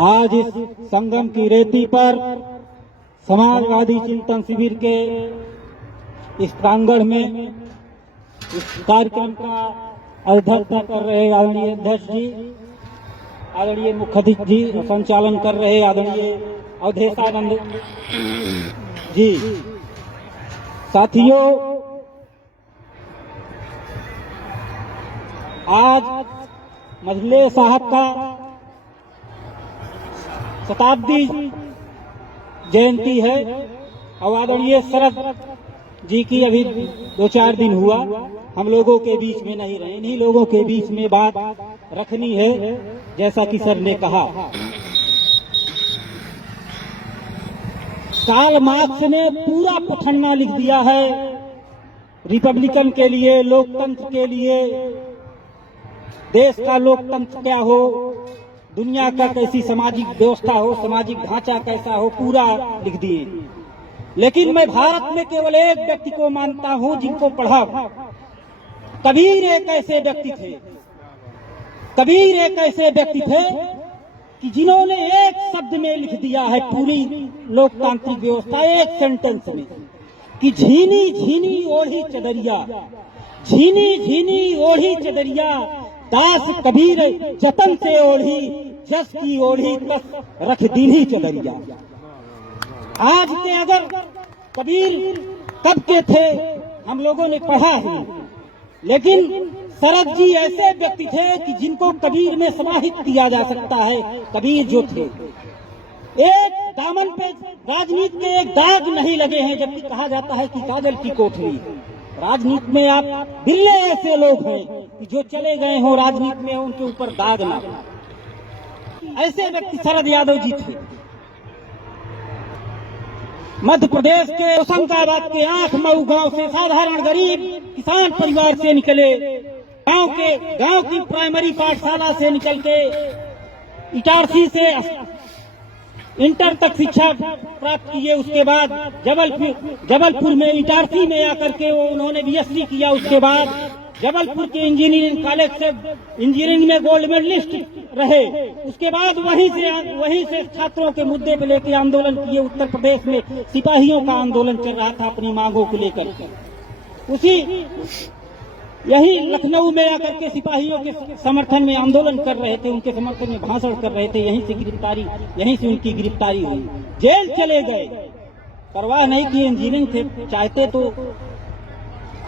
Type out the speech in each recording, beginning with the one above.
आज इस संगम की रेती पर समाजवादी चिंतन शिविर के इस प्रांगण में इस कार्यक्रम का अध्यक्षता कर रहे आदरणीय अध्यक्ष जी, आदरणीय मुख्य अतिथि जी, संचालन कर रहे आदरणीय अवधेशानंद जी, साथियों, आज मजले साहब का शताब्दी जयंती है और आदरणीय शरद जी की अभी 2-4 दिन हुआ, हम लोगों के बीच में नहीं रहे। इन्हीं लोगों के बीच में बात रखनी है। जैसा कि सर ने कहा, कार्ल मार्क्स ने पूरा पखंडा लिख दिया है रिपब्लिकन के लिए, लोकतंत्र के लिए, देश का लोकतंत्र क्या हो, दुनिया का कैसी सामाजिक व्यवस्था हो, सामाजिक ढांचा कैसा हो, पूरा लिख दिए। लेकिन मैं भारत में केवल एक व्यक्ति को मानता हूं जिनको पढ़ा। कबीर एक ऐसे व्यक्ति थे, कबीर एक ऐसे व्यक्ति थे कि जिन्होंने एक शब्द में लिख दिया है पूरी लोकतांत्रिक व्यवस्था, एक सेंटेंस में, कि झीनी झीनी ओढ़ी चदरिया, झीनी झीनी ओढ़ी चदरिया, दास कबीर जतन से ओढ़ी, जस की ओढ़ी तस रख दीनी चदरिया। आज के अगर कबीर कब के थे हम लोगों ने पढ़ा है, लेकिन शरद जी ऐसे व्यक्ति थे कि जिनको कबीर में समाहित किया जा सकता है। कबीर जो थे, एक दामन पे राजनीति के एक दाग नहीं लगे हैं, जबकि कहा जाता है कि काजल की कोठरी। राजनीति में आप बिल्ले ऐसे लोग हैं कि जो चले गए हो राजनीति में, उनके ऊपर दाग ना। ऐसे व्यक्ति शरद यादव जी थे। मध्य प्रदेश के होशंगाबाद के आंख मऊ गांव से साधारण गरीब किसान परिवार से निकले, गांव की प्राइमरी पाठशाला से निकल के इटारसी से इंटर तक शिक्षा प्राप्त किए। उसके बाद जबलपुर में इटारसी में आकर के उन्होंने बीएससी किया। उसके बाद जबलपुर के इंजीनियरिंग कॉलेज से इंजीनियरिंग में गोल्ड मेडलिस्ट रहे। उसके बाद वहीं से छात्रों के मुद्दे पर लेकर आंदोलन किए। उत्तर प्रदेश में सिपाहियों का आंदोलन चल रहा था अपनी मांगों को लेकर। यही लखनऊ में आकर के सिपाहियों के समर्थन में आंदोलन कर रहे थे, उनके समर्थन में भाषण कर रहे थे। यहीं से उनकी गिरफ्तारी हुई, जेल चले गए। परवाह नहीं की इंजीनियरिंग थे, चाहते तो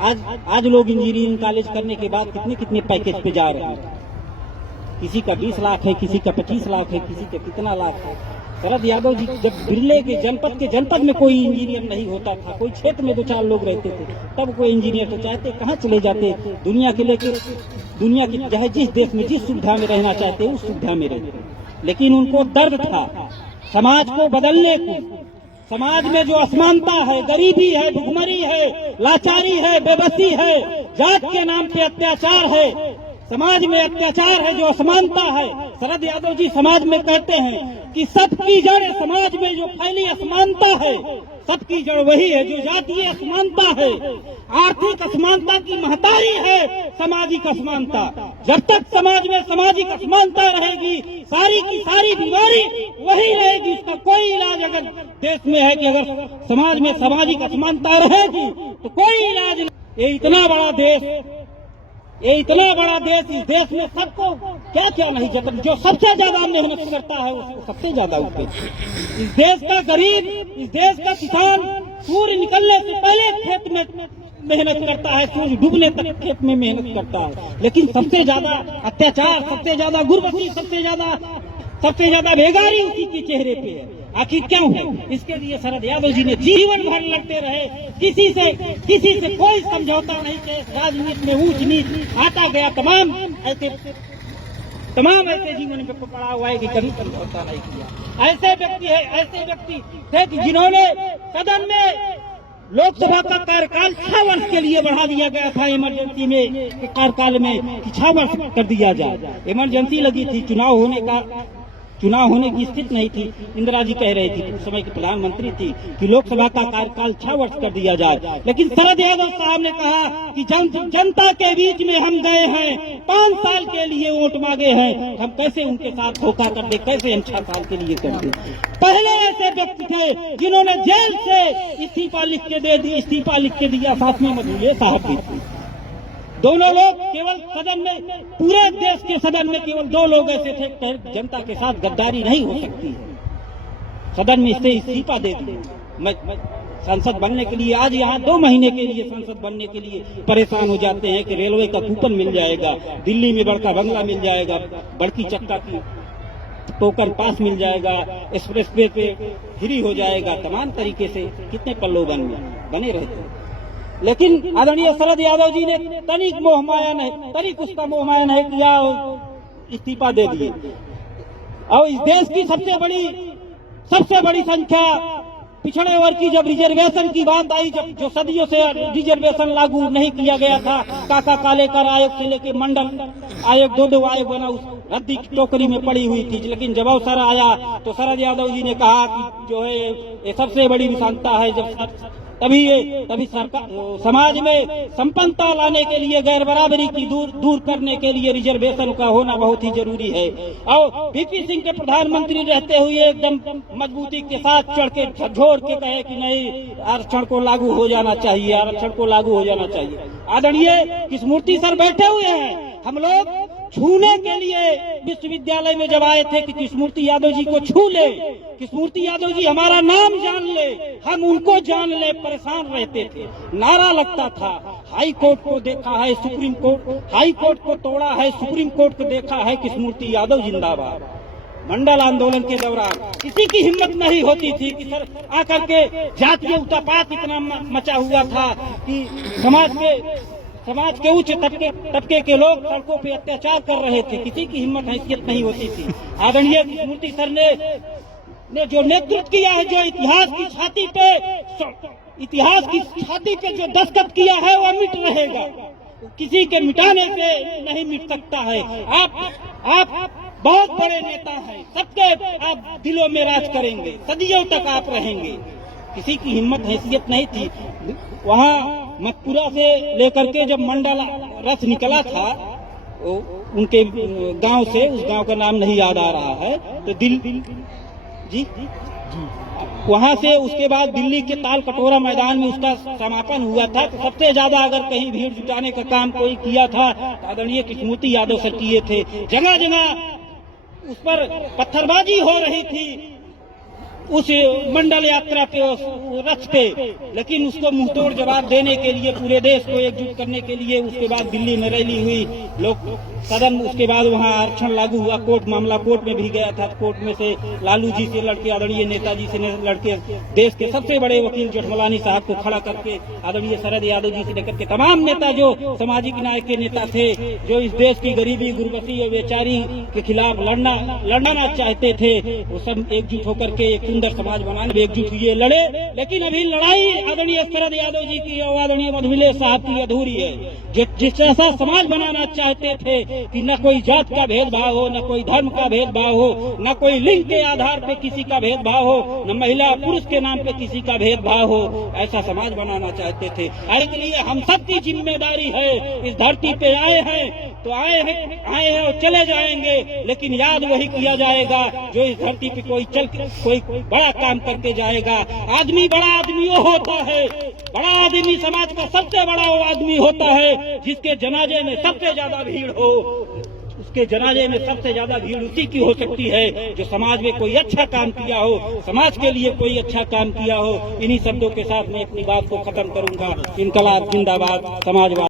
आज लोग इंजीनियरिंग कॉलेज करने के बाद कितने पैकेज पे जा रहे हैं। किसी का 20 लाख है, किसी का 25 लाख है, किसी का कितना लाख है। शरद यादव जी जब बिरले के जनपद में कोई इंजीनियर नहीं होता था, कोई क्षेत्र में 2-4 लोग रहते थे, तब कोई इंजीनियर तो चाहते कहाँ चले जाते, दुनिया की चाहे जिस देश में जिस सुविधा में रहना चाहते उस सुविधा में रहते। लेकिन उनको दर्द था समाज को बदलने को। समाज में जो असमानता है, गरीबी है, भुखमरी है, लाचारी है, बेबसी है, जात के नाम पे अत्याचार है, समाज में अत्याचार है, जो असमानता है। शरद यादव जी समाज में कहते हैं कि सबकी जड़ समाज में जो फैली असमानता है, सबकी जड़ वही है जो जातीय असमानता है। आर्थिक असमानता की महतारी है सामाजिक असमानता। जब तक समाज में सामाजिक असमानता रहेगी, सारी की सारी बीमारी वही रहेगी। उसका कोई इलाज अगर देश में है कि अगर समाज में सामाजिक असमानता रहेगी तो कोई इलाज नहीं। ये इतना बड़ा देश, इस देश में सबको क्या क्या नहीं जतन, जो सबसे ज्यादा मेहनत करता है उसको सबसे ज्यादा उपयोग। इस देश का गरीब, इस देश का किसान सूर्य निकलने से पहले खेत में मेहनत करता है, सूर्य डूबने तक खेत में मेहनत करता है। लेकिन सबसे ज्यादा अत्याचार, सबसे ज्यादा गुर्बती, सबसे ज्यादा बेगारी उसी के चेहरे पे है। आखिर क्यों है? इसके लिए शरद यादव जी ने जीवन भर लड़ते रहे। किसी से कोई समझौता नहीं किया। राजनीति में ऊंच नीच आता गया, तमाम ऐसे जीवन में पड़ा हुआ है कि कभी समझौता नहीं किया। ऐसे व्यक्ति थे कि जिन्होंने सदन में लोकसभा का कार्यकाल 6 वर्ष के लिए बढ़ा दिया गया था। इमरजेंसी में कार्यकाल में 6 वर्ष कर दिया जाए। इमरजेंसी लगी थी, चुनाव होने की स्थिति नहीं थी। इंदिरा जी कह रही थी, उस समय की प्रधानमंत्री थी, कि लोकसभा का कार्यकाल 6 वर्ष कर दिया जाए। लेकिन शरद यादव साहब ने कहा कि जनता के बीच में हम गए हैं, 5 साल के लिए वोट मांगे हैं, हम कैसे उनके साथ धोखा कर दे, कैसे हम 6 साल के लिए कर दे। पहले ऐसे व्यक्ति थे जिन्होंने जेल से इस्तीफा लिख के दे दी, इस्तीफा लिख के दिया, साथ में मधुले साहब भी थे। दोनों लोग केवल सदन में, पूरे देश के सदन में केवल 2 लोग ऐसे थे, जनता के साथ गद्दारी नहीं हो सकती है। सदन में इससे इस्तीफा दे दी। मैं सांसद बनने के लिए, आज यहाँ 2 महीने के लिए सांसद बनने के लिए परेशान हो जाते हैं कि रेलवे का कूपन मिल जाएगा, दिल्ली में बड़का बंगला मिल जाएगा, बड़की चक्का की टोकन पास मिल जाएगा, एक्सप्रेस वे पे फ्री हो जाएगा, तमाम तरीके से कितने प्रलोभन बने रहते। लेकिन आदरणीय शरद यादव जी ने तनिक उसका मोह माया नहीं किया, इस्तीफा दे दिए। और इस देश की सबसे बड़ी संख्या पिछड़े वर्ग की जब रिजर्वेशन की बात आई, जब जो सदियों से रिजर्वेशन लागू नहीं किया गया था, काका कालेकर आयोग से लेके मंडल आयोग, 2 आयोग बना, उस रद्दी की टोकरी में पड़ी हुई थी। लेकिन जब अवसर आया तो शरद यादव जी ने कहा कि जो है ये सबसे बड़ी विषमता है, जब तभी सरकार समाज में संपन्नता लाने के लिए, गैर बराबरी की दूर करने के लिए रिजर्वेशन का होना बहुत ही जरूरी है। और वीपी सिंह के प्रधानमंत्री रहते हुए एकदम मजबूती के साथ चढ़ के झकझोर के कहे कि नहीं, आरक्षण को लागू हो जाना चाहिए, आरक्षण को लागू हो जाना चाहिए। आदरणीय कृष्णमूर्ति सर बैठे हुए हैं, हम लोग छूने के लिए विश्वविद्यालय में जब आए थे कि कृष्णमूर्ति यादव जी को छू ले, कृष्णमूर्ति यादव जी हमारा नाम जान ले, हम उनको जान ले, परेशान रहते थे। नारा लगता था, हाई कोर्ट को देखा है सुप्रीम कोर्ट, हाई कोर्ट को तोड़ा है सुप्रीम कोर्ट को देखा है, कृष्णमूर्ति यादव जिंदाबाद। मंडल आंदोलन के दौरान किसी की हिम्मत नहीं होती थी कि सर आकर के जातीय उतापात इतना मचा हुआ था कि समाज के उच्च तबके के लोग सड़कों पे अत्याचार कर रहे थे, किसी की हिम्मत हैसियत नहीं होती थी। आदरणीय कृष्णमूर्ति सर ने जो नेतृत्व किया है, जो इतिहास की छाती पे जो दस्तखत किया है, वो मिट रहेगा, किसी के मिटाने से नहीं मिट सकता है। आप बहुत बड़े नेता हैं, सबके आप दिलों में राज करेंगे, सदियों तक आप रहेंगे। किसी की हिम्मत हैसियत नहीं थी। वहाँ मथुरा से लेकर के जब मंडल रथ निकला था उनके गांव से, उस गांव का नाम नहीं याद आ रहा है, तो वहां से उसके बाद दिल्ली के ताल कटोरा मैदान में उसका समापन हुआ था। तो सबसे ज्यादा अगर कहीं भीड़ जुटाने का काम कोई किया था तो आदरणीय कृष्णमूर्ति यादव सर किए थे। जगह जगह उस पर पत्थरबाजी हो रही थी उस मंडल यात्रा पे, उस रथ पे, लेकिन उसको मुंहतोड़ जवाब देने के लिए, पूरे देश को एकजुट करने के लिए उसके बाद दिल्ली में रैली हुई, लोग सदन, उसके बाद वहाँ आरक्षण लागू हुआ, मामला कोर्ट में भी गया था। कोर्ट में से लालू जी से लड़के, आदरणीय नेताजी से लड़के, देश के सबसे बड़े वकील जेठमलानी साहब को खड़ा करके आदरणीय शरद यादव जी से लेकर के तमाम नेता जो सामाजिक न्याय के नेता थे, जो इस देश की गरीबी, गुरबती और बेचारी के खिलाफ लड़ना चाहते थे, वो सब एकजुट होकर के एक सुंदर समाज बनाने में एकजुट हुए, लड़े। लेकिन अभी लड़ाई आदरणीय शरद यादव जी की और आदरणीय मधुले साहब की अधूरी है। जिस जैसा समाज बनाना चाहते थे कि न कोई जात का भेदभाव हो, न कोई धर्म का भेदभाव हो, न कोई लिंग के आधार पे किसी का भेदभाव हो, न महिला पुरुष के नाम पे किसी का भेदभाव हो, ऐसा समाज बनाना चाहते थे। इसके लिए हम सबकी जिम्मेदारी है। इस धरती पे आए हैं तो आए हैं और चले जाएंगे, लेकिन याद वही किया जाएगा जो इस धरती पे कोई बड़ा काम करके जाएगा। आदमी बड़ा आदमी वो होता है, बड़ा आदमी समाज का सबसे बड़ा वो आदमी होता है जिसके जनाजे में सबसे ज्यादा भीड़ हो। उसके जनाजे में सबसे ज्यादा भीड़ उसी की हो सकती है जो समाज में कोई अच्छा काम किया हो, समाज के लिए कोई अच्छा काम किया हो। इन्हीं शब्दों के साथ मैं अपनी बात को खत्म करूंगा। इनकलाब जिंदाबाद, समाजवाद।